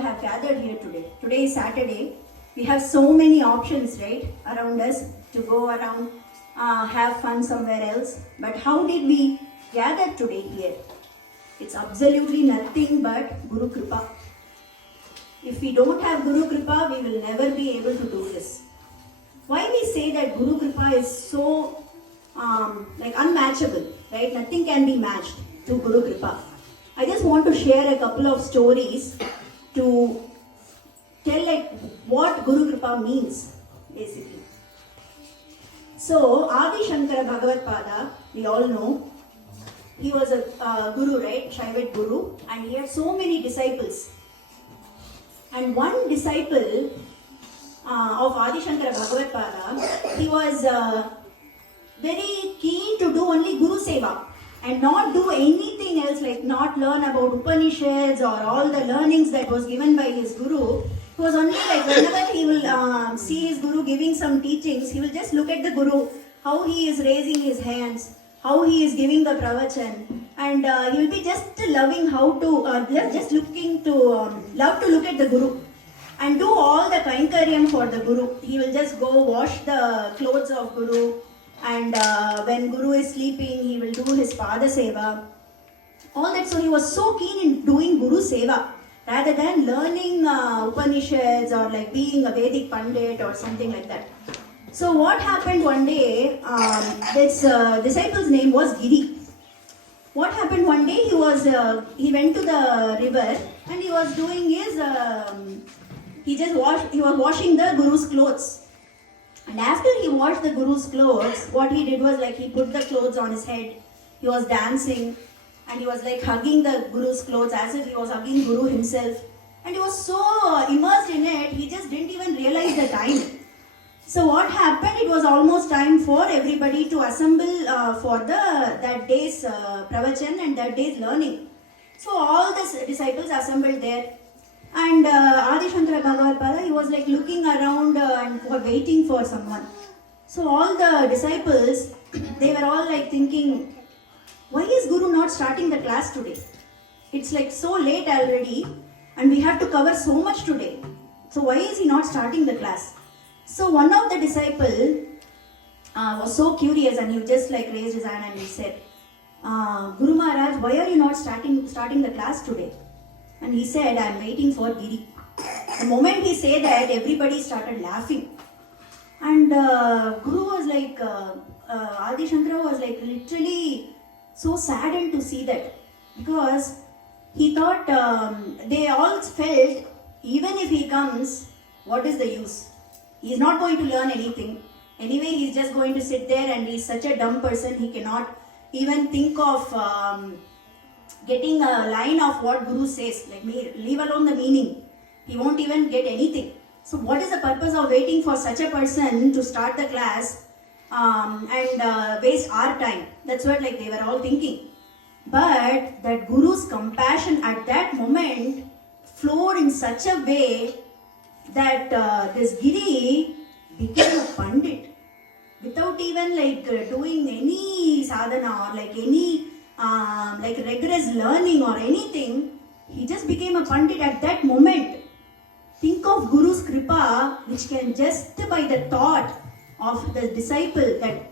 have gathered here today. Today is Saturday. We have so many options, right, around us to go around, have fun somewhere else. But how did we gather today here? It's absolutely nothing but Guru Krupa. If we don't have Guru Krupa, we will never be able to do this. Why we say that Guru Krupa is so unmatchable, right? Nothing can be matched to Guru Krupa. I just want to share a couple of stories to tell what Guru Krupa means, basically. So, Adi Shankara Bhagavad Pada, we all know, he was a guru, right? Shaivat guru, and he had so many disciples. And one disciple of Adi Shankara Bhagavad Pada, he was very keen to do only Guru Seva and not do anything else, like not learn about Upanishads or all the learnings that was given by his Guru. It was only like whenever he will see his Guru giving some teachings, he will just look at the Guru, how he is raising his hands, how he is giving the pravachan, and he will be just loving how to, just looking to, love to look at the Guru and do all the kainkaryam for the Guru. He will just go wash the clothes of Guru, and when Guru is sleeping, he will do his Pada Seva. All that, so he was so keen in doing Guru Seva rather than learning Upanishads or like being a Vedic Pandit or something like that. So what happened one day, this disciple's name was Giri. What happened one day, he went to the river and he was doing his, he was washing the Guru's clothes. And after he washed the Guru's clothes, what he did was like he put the clothes on his head, he was dancing, and he was like hugging the Guru's clothes as if he was hugging Guru himself. And he was so immersed in it, he just didn't even realize the time. So what happened, it was almost time for everybody to assemble for that day's pravachan and that day's learning. So all the disciples assembled there. And Adi Shankara Bhagavad Pada, he was like looking around and waiting for someone. So all the disciples, they were all like thinking, why is Guru not starting the class today? It's like so late already and we have to cover so much today. So why is he not starting the class? So one of the disciples was so curious and he just like raised his hand and he said, Guru Maharaj, why are you not starting the class today? And he said, I am waiting for Giri. The moment he said that, everybody started laughing. And Guru was like, Adi Shankara was like literally so saddened to see that. Because he thought, they all felt, even if he comes, what is the use? He is not going to learn anything. Anyway, he is just going to sit there and he is such a dumb person, he cannot even think of getting a line of what Guru says, like leave alone the meaning. He won't even get anything. So what is the purpose of waiting for such a person to start the class and waste our time? That's what like they were all thinking. But that Guru's compassion at that moment flowed in such a way that this Giri became a Pandit without even like doing any sadhana or like any like rigorous learning or anything. He just became a Pandit at that moment. Think of Guru's Kripa, which can just by the thought of the disciple, that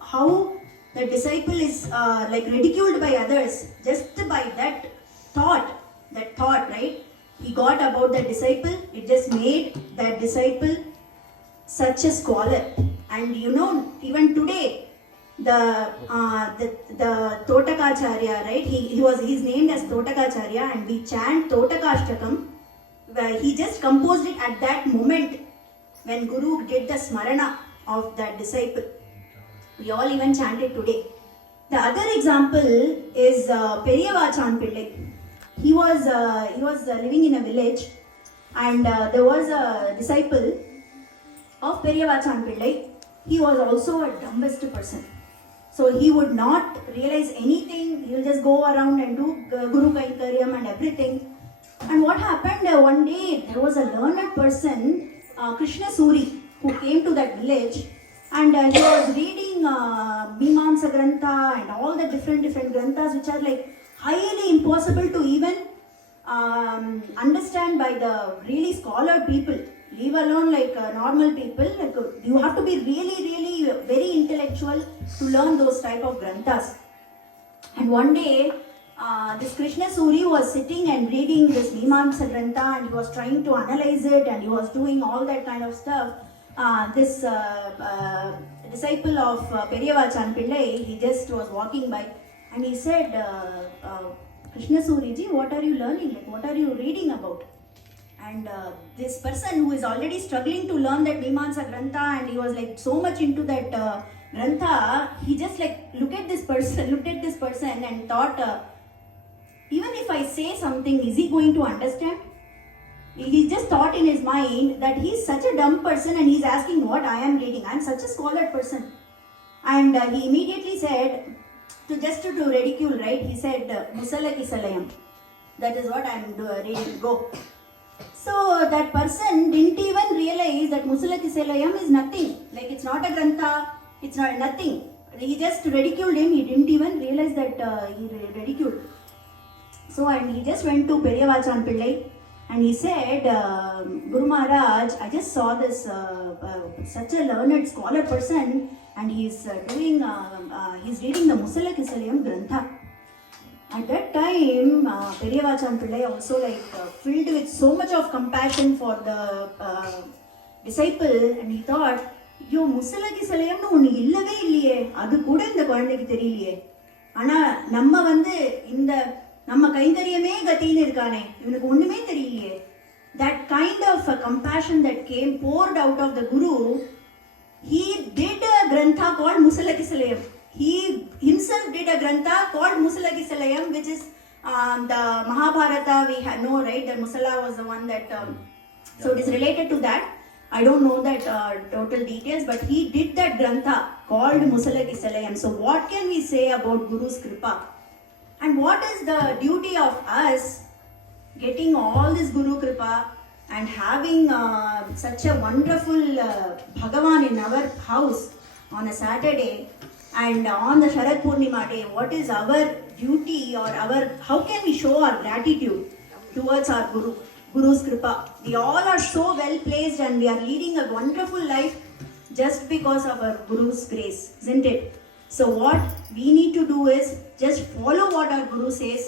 how the disciple is like ridiculed by others, just by that thought, right? He got about the disciple, it just made that disciple such a scholar. And you know, even today, the Totakacharya, right? He's named as Totakacharya, and we chant Totakashtakam. He just composed it at that moment when Guru did the smarana of that disciple. We all even chant it today. The other example is Periyavachan Pillai. He was living in a village, and there was a disciple of Periyavachan Pillai. He was also a dumbest person. So he would not realize anything. He will just go around and do Guru Kainkaryam and everything. And what happened, one day there was a learned person, Krishna Suri, who came to that village, and he was reading Mimamsa Grantha and all the different Granthas which are like highly impossible to even understand by the really scholar people, leave alone like normal people. Like, you have to be really very intellectual to learn those type of granthas. And one day, this Krishna Suri was sitting and reading this Mimamsa Grantha, and he was trying to analyze it, and he was doing all that kind of stuff. This disciple of Periyavachan Pillai, he just was walking by, and he said, Krishna Suriji, what are you learning? Like, what are you reading about? And this person who is already struggling to learn that Mimamsa Grantha, and he was like so much into that Grantha, he just like looked at this person and thought, even if I say something, is he going to understand? He just thought in his mind that he's such a dumb person and he's asking what I am reading. I am such a scholar person. And he immediately said, to ridicule, right? He said, Musala Kisalayam. That is what I am reading. Go. So that person didn't even realize that Musala Kisalayam is nothing. Like, it's not a Grantha, it's not nothing. He just ridiculed him. He didn't even realize that he ridiculed. So, and he just went to Periyavachan Pillai and he said, Guru Maharaj, I just saw this such a learned scholar person, and he's reading the Musala Kisalayam Grantha. At that time, Periyavachan Pillai also filled with so much of compassion for the disciple, and he thought, yo, Musala Kisalayamnu ஒன்று இல்லவே இல்லையே, அது கூட இந்த குழந்தைக்கு தெரியலையே. ஆனால் நம்ம கைங்கரியமே கத்தின்னு இருக்கானே, இவனுக்கு ஒண்ணுமே தெரியலையே. That kind of compassion that came poured out of the Guru, he did a grantha called Musala Kisalayam. He himself did a grantha called Musala Kisalayam, which is the Mahabharata we know, right? The Musala was the one that, so it is related to that. I don't know that total details, but he did that grantha called Musala Kisalayam. So what can we say about Guru's Krupa? And what is the duty of us getting all this Guru Kripa and having such a wonderful Bhagavan in our house on a Saturday and on the Sharad Purnima day? What is our duty, or how can we show our gratitude towards our Guru's Kripa? We all are so well placed and we are leading a wonderful life just because of our Guru's grace, isn't it? So what we need to do is just follow what our Guru says,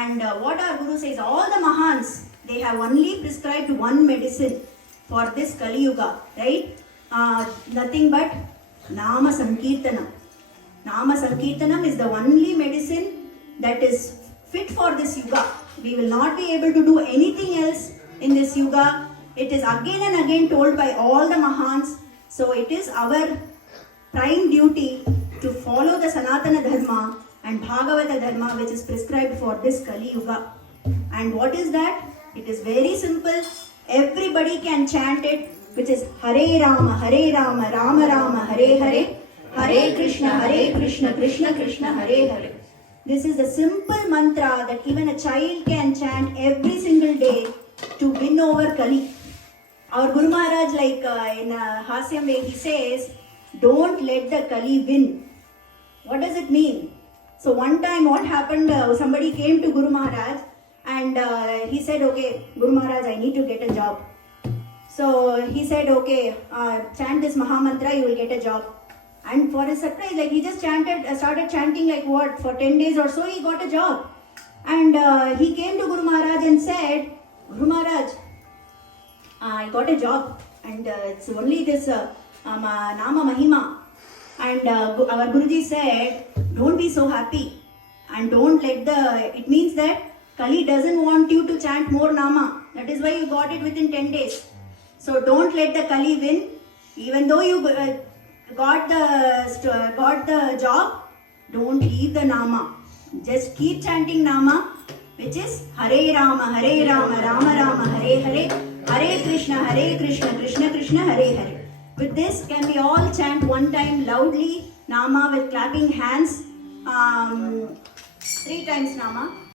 and what our Guru says, all the Mahans, they have only prescribed one medicine for this Kali Yuga, right? Nothing but Nama Sankirtanam. Nama Sankirtanam is the only medicine that is fit for this Yuga. We will not be able to do anything else in this Yuga. It is again and again told by all the Mahans. So it is our prime duty to follow the Sanatana Dharma and Bhagavata Dharma, which is prescribed for this Kali Yuga. And what is that? It is very simple. Everybody can chant it, which is Hare Rama, Rama Rama, Hare Hare, Hare Krishna, Krishna Krishna, Hare Hare. This is the simple mantra that even a child can chant every single day to win over Kali. Our Guru Maharaj, in Hasyam way, he says, don't let the Kali win. What does it mean? So one time what happened, somebody came to Guru Maharaj and he said, okay, Guru Maharaj, I need to get a job. So he said, okay, chant this Mahamantra, you will get a job. And for his surprise, he just started chanting for 10 days or so, he got a job. And he came to Guru Maharaj and said, Guru Maharaj, I got a job and it's only this Nama Mahima. And our Guruji said, don't be so happy and don't it means that Kali doesn't want you to chant more Nama. That is why you got it within 10 days. So don't let the Kali win. Even though you got the job, don't leave the Nama. Just keep chanting Nama, which is Hare Rama, Rama Rama, Hare Hare, Hare Krishna, Krishna Krishna, Hare Hare. With this, can we all chant one time loudly Nama with clapping hands? 3 times Nama.